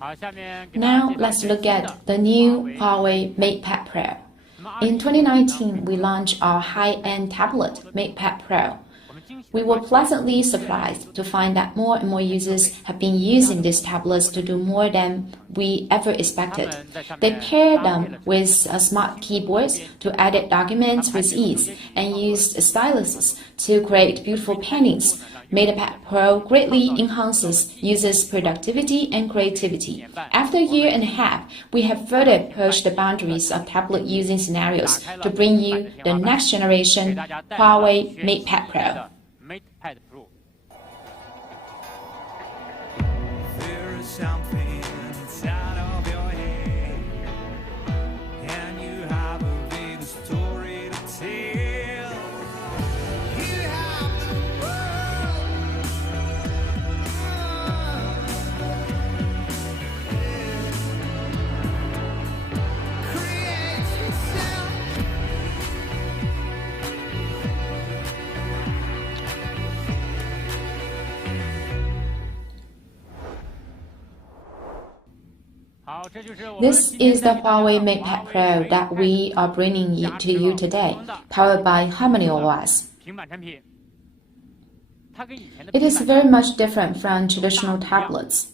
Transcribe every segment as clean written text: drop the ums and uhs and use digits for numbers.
Now let's look at the new Huawei Matepad Pro. In 2019, we launched our high-end tablet, Matepad Pro. We were pleasantly surprised to find that more and more users have been using these tablets to do more than we ever expected. They pair them with smart keyboards to edit documents with ease and use styluses to create beautiful paintings. Matepad Pro greatly enhances users' productivity and creativity. After a year and a half, we have further pushed the boundaries of tablet using scenarios to bring you the next generation Huawei Matepad Pro. This is the Huawei Matepad Pro that we are bringing to you today, powered by Harmony OS. It is very much different from traditional tablets.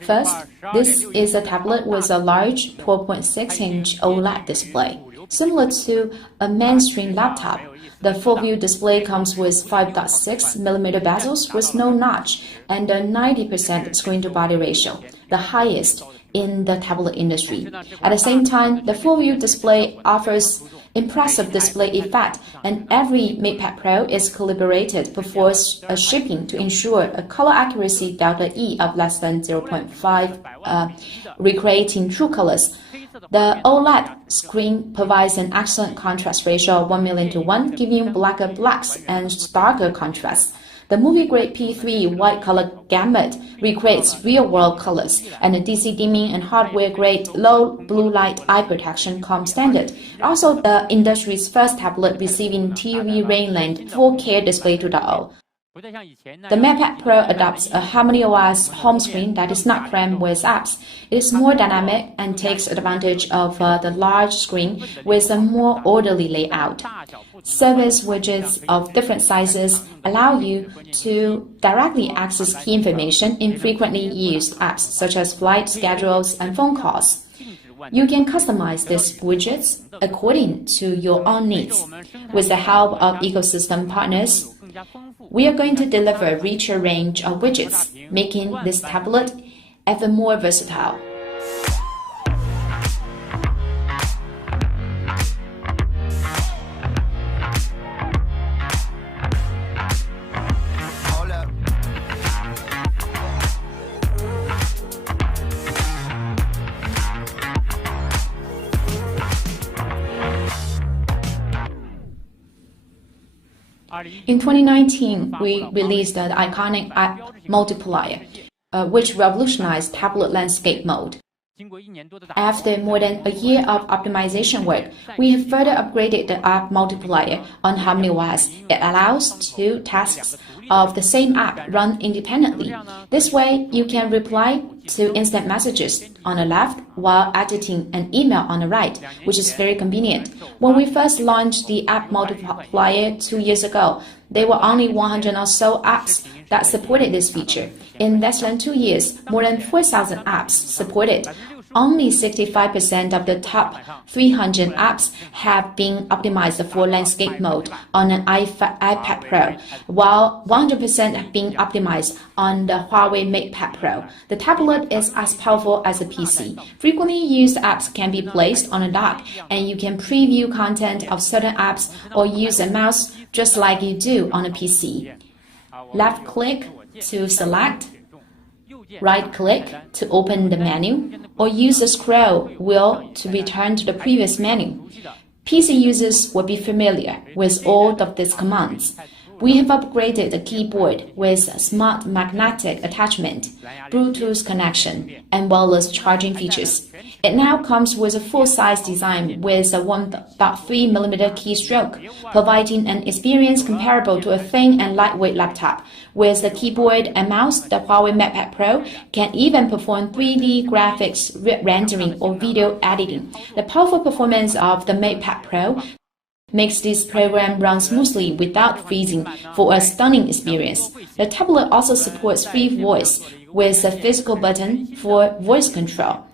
First, this is a tablet with a large 12.6-inch OLED display. Similar to a mainstream laptop, the full-view display comes with 5.6mm bezels with no notch and a 90% screen-to-body ratio, the highest in the tablet industry. At the same time, the full-view display offers impressive display effect, and every Matepad Pro is calibrated before shipping to ensure a color accuracy delta E of less than 0.5, recreating true colors. The OLED screen provides an excellent contrast ratio of 1:1, giving blacker blacks and darker contrasts. The movie-grade P3 white color gamut recreates real-world colors, and the DC dimming and hardware-grade low blue light eye protection come standard. Also, the industry's first tablet receiving TV Rainland 4K Display 2.0. The Matepad Pro adopts a Harmony OS home screen that is not crammed with apps. It is more dynamic and takes advantage of the large screen with a more orderly layout. Service widgets of different sizes allow you to directly access key information in frequently used apps such as flight schedules and phone calls. You can customize these widgets according to your own needs. With the help of ecosystem partners, we are going to deliver a richer range of widgets, making this tablet ever more versatile. In 2019, we released the iconic app multiplier, which revolutionized tablet landscape mode. After more than a year of optimization work, we have further upgraded the app multiplier on Harmony OS. It allows two tasks of the same app run independently. This way, you can reply to instant messages on the left while editing an email on the right, which is very convenient. When we first launched the app multiplier 2 years ago, there were only 100 or so apps that supported this feature. In less than 2 years, more than 4,000 apps supported. Only 65% of the top 300 apps have been optimized for landscape mode on an iPad Pro, while 100% have been optimized on the Huawei Matepad Pro. The tablet is as powerful as a PC. Frequently used apps can be placed on a dock, and you can preview content of certain apps or use a mouse just like you do on a PC. Left-click to select, right-click to open the menu, or use the scroll wheel to return to the previous menu. PC users will be familiar with all of these commands. We have upgraded the keyboard with smart magnetic attachment, Bluetooth connection, and wireless charging features. It now comes with a full-size design with a 1.3mm keystroke, providing an experience comparable to a thin and lightweight laptop. With the keyboard and mouse, the Huawei Matepad Pro can even perform 3D graphics rendering or video editing. The powerful performance of the Matepad Pro makes this program run smoothly without freezing for a stunning experience. The tablet also supports free voice with a physical button for voice control.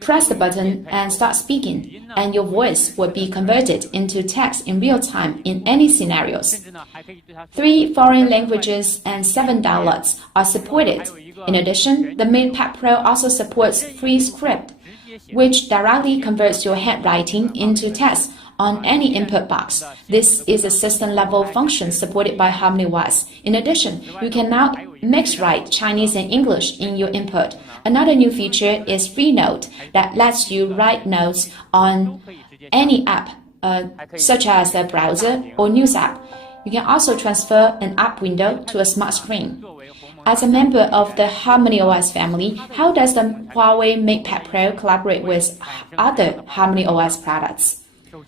Press the button and start speaking, and your voice will be converted into text in real time in any scenarios. 3 foreign languages and 7 dialects are supported. In addition, the Matepad Pro also supports free script, which directly converts your handwriting into text on any input box. This is a system-level function supported by HarmonyOS. In addition, you can now mix-write Chinese and English in your input. Another new feature is Free Note that lets you write notes on any app, such as a browser or news app. You can also transfer an app window to a smart screen. As a member of the HarmonyOS family, how does the Huawei Matepad Pro collaborate with other HarmonyOS products?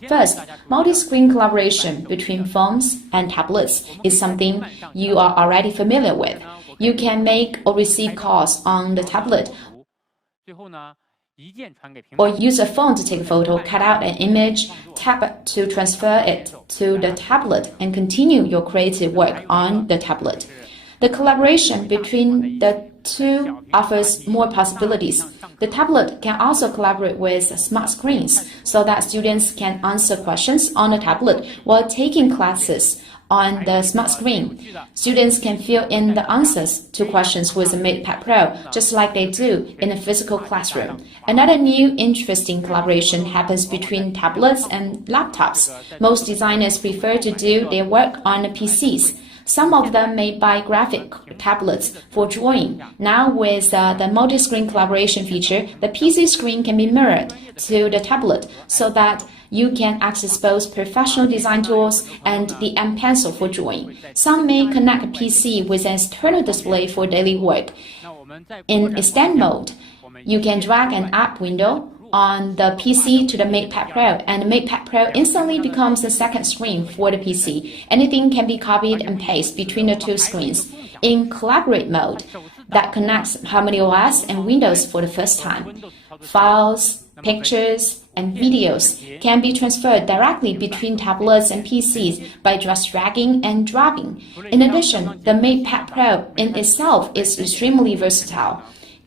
First, multi-screen collaboration between phones and tablets is something you are already familiar with. You can make or receive calls on the tablet, or use a phone to take a photo, cut out an image, tap to transfer it to the tablet, and continue your creative work on the tablet. The collaboration between the two offers more possibilities. The tablet can also collaborate with smart screens so that students can answer questions on the tablet while taking classes on the smart screen. Students can fill in the answers to questions with the Matepad Pro, just like they do in a physical classroom. Another new interesting collaboration happens between tablets and laptops. Most designers prefer to do their work on the PCs. Some of them may buy graphic tablets for drawing. Now with the multi-screen collaboration feature, the PC screen can be mirrored to the tablet so that you can access both professional design tools and the M Pencil for drawing. Some may connect a PC with an external display for daily work. In extend mode, you can drag an app window on the PC to the Matepad Pro, and the Matepad Pro instantly becomes the second screen for the PC. Anything can be copied and pasted between the two screens. In Collaborate mode, that connects HarmonyOS and Windows for the first time, files, pictures, and videos can be transferred directly between tablets and PCs by just dragging and dropping. In addition, the Matepad Pro in itself is extremely versatile.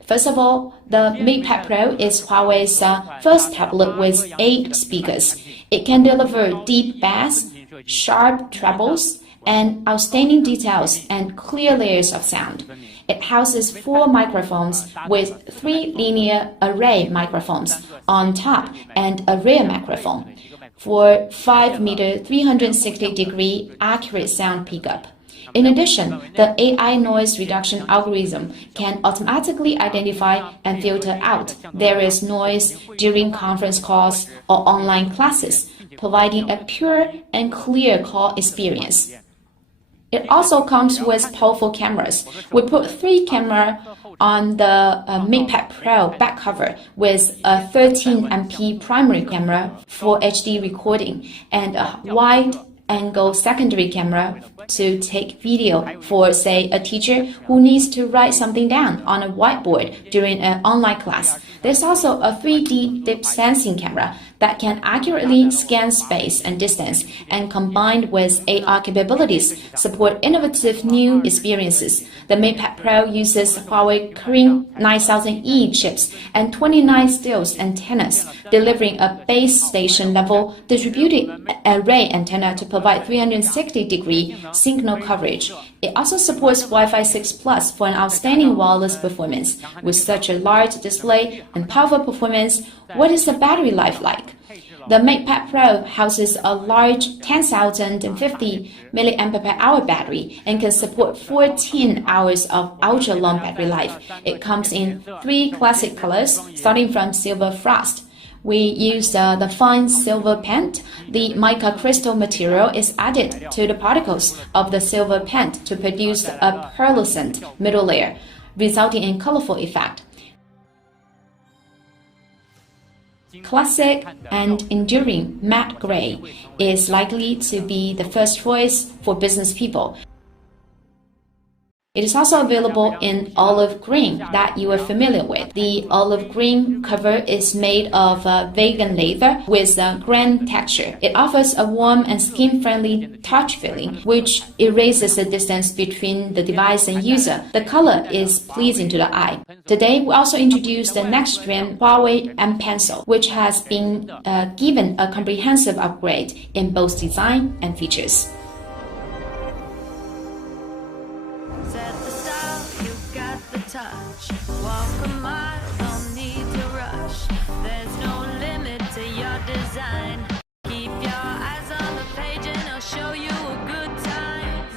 First of all, the Matepad Pro is Huawei's first tablet with 8 speakers. It can deliver deep bass, sharp trebles, and outstanding details and clear layers of sound. It houses 4 microphones with 3 linear array microphones on top and a rear microphone for 5-meter 360-degree accurate sound pickup. In addition, the AI noise reduction algorithm can automatically identify and filter out various noise during conference calls or online classes, providing a pure and clear call experience. It also comes with powerful cameras. We put 3 cameras on the Matepad Pro back cover with a 13MP primary camera for HD recording and a wide-angle secondary camera to take video for, say, a teacher who needs to write something down on a whiteboard during an online class. There's also a 3D depth sensing camera that can accurately scan space and distance, and combined with AR capabilities, support innovative new experiences. The Matepad Pro uses Huawei Kirin 9000E chips and 29 stealth antennas, delivering a base station level distributed array antenna to provide 360-degree signal coverage. It also supports Wi-Fi 6 Plus for an outstanding wireless performance. With such a large display and powerful performance, what is the battery life like? The Matepad Pro houses a large 10,050 mAh battery and can support 14 hours of ultra-long battery life. It comes in 3 classic colors, starting from Silver Frost, We use the fine silver paint. The mica crystal material is added to the particles of the silver paint to produce a pearlescent middle layer, resulting in colorful effect. Classic and enduring matte gray is likely to be the first choice for business people. It is also available in olive green that you are familiar with. The olive green cover is made of vegan leather with a grain texture. It offers a warm and skin-friendly touch feeling, which erases the distance between the device and user. The color is pleasing to the eye. Today, we also introduced the next-gen Huawei M Pencil, which has been given a comprehensive upgrade in both design and features. Touch. Walk a mile, don't need to rush. There's no limit to your design. Keep your eyes on the page and I'll show you a good time.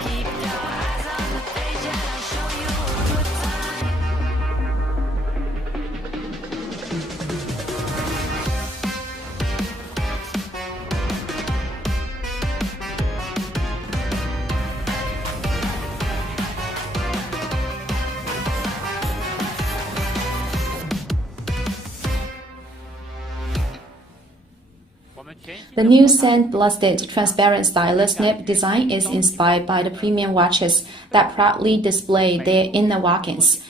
Keep your eyes on the page and I'll show you a good time. The new sand-blasted transparent stylus nib design is inspired by the premium watches that proudly display their inner workings.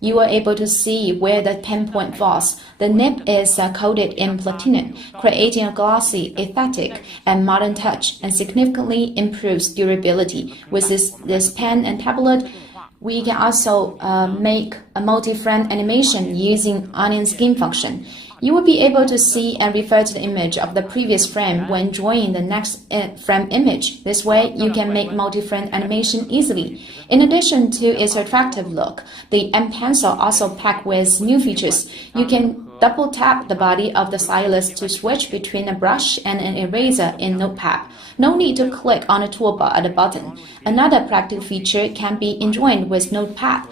You are able to see where the pinpoint falls. The nib is coated in platinum, creating a glossy, aesthetic, and modern touch, and significantly improves durability. With this pen and tablet, we can also make a multi-frame animation using onion skin function. You will be able to see and refer to the image of the previous frame when drawing the next frame image. This way, you can make multi-frame animation easily. In addition to its attractive look, the M Pencil also packed with new features. You can double tap the body of the stylus to switch between a brush and an eraser in Notepad. No need to click on a toolbar at the bottom. Another practical feature can be enjoyed with Notepad,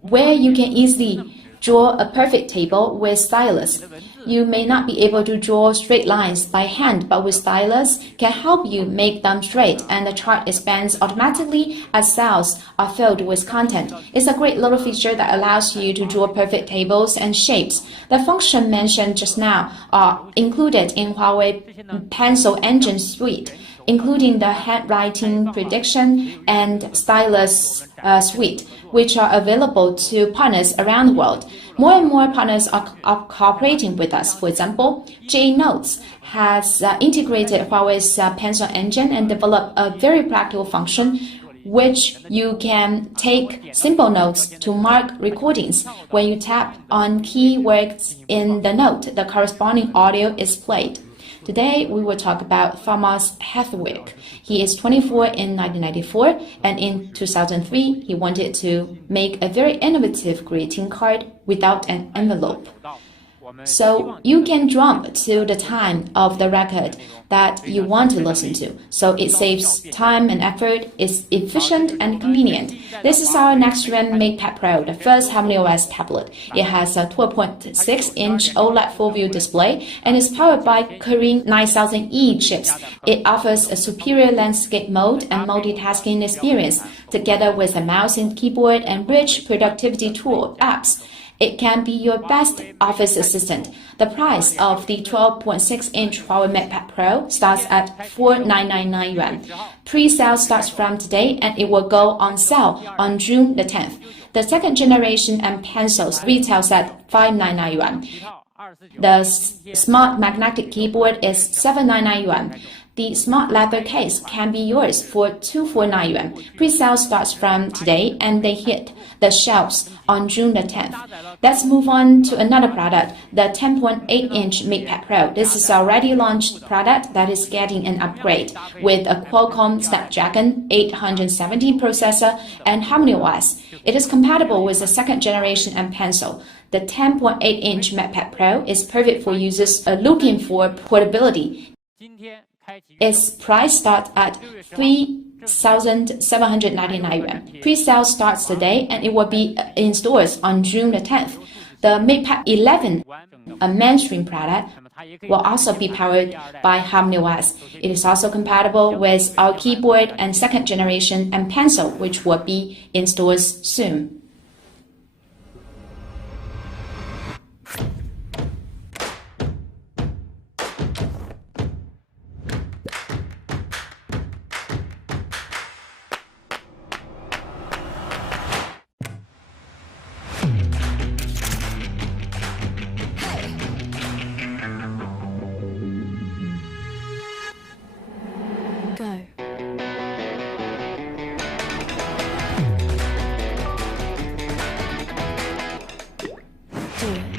where you can easily draw a perfect table with stylus. You may not be able to draw straight lines by hand, but with stylus can help you make them straight, and the chart expands automatically as cells are filled with content. It's a great little feature that allows you to draw perfect tables and shapes. The function mentioned just now are included in Huawei Pencil Engine Suite, including the handwriting prediction and stylus suite, which are available to partners around the world. More and more partners are cooperating with us. For example, J Notes has integrated Huawei's pencil engine and developed a very practical function which you can take simple notes to mark recordings. When you tap on keywords in the note, the corresponding audio is played. Today, we will talk about Thomas Heathwick. He is 24 in 1994, and in 2003, he wanted to make a very innovative greeting card without an envelope. So you can jump to the time of the record that you want to listen to. So it saves time and effort, is efficient and convenient. This is our next-gen Matepad Pro, the first HarmonyOS tablet. It has a 12.6-inch OLED full-view display and is powered by Kirin 9000E chips. It offers a superior landscape mode and multitasking experience, together with a mouse and keyboard and rich productivity tool apps. It can be your best office assistant. The price of the 12.6-inch Huawei Matepad Pro starts at 4,999 yuan. Pre-sale starts from today and it will go on sale on June the 10th. The second generation M Pencils retails at 599 yuan. The smart magnetic keyboard is 799 yuan. The smart leather case can be yours for 249 yuan. Pre-sale starts from today and they hit the shelves on June the 10th. Let's move on to another product, the 10.8-inch Matepad Pro. This is already launched product that is getting an upgrade with a Qualcomm Snapdragon 870 processor and HarmonyOS. It is compatible with the second generation M Pencil. The 10.8-inch Matepad Pro is perfect for users looking for portability. Its price starts at 1,799 yuan. Pre-sale starts today and it will be in stores on June the 10th. The Matepad 11, a mainstream product, will also be powered by HarmonyOS. It is also compatible with our keyboard and second generation and pencil, which will be in stores soon. Go. Do it.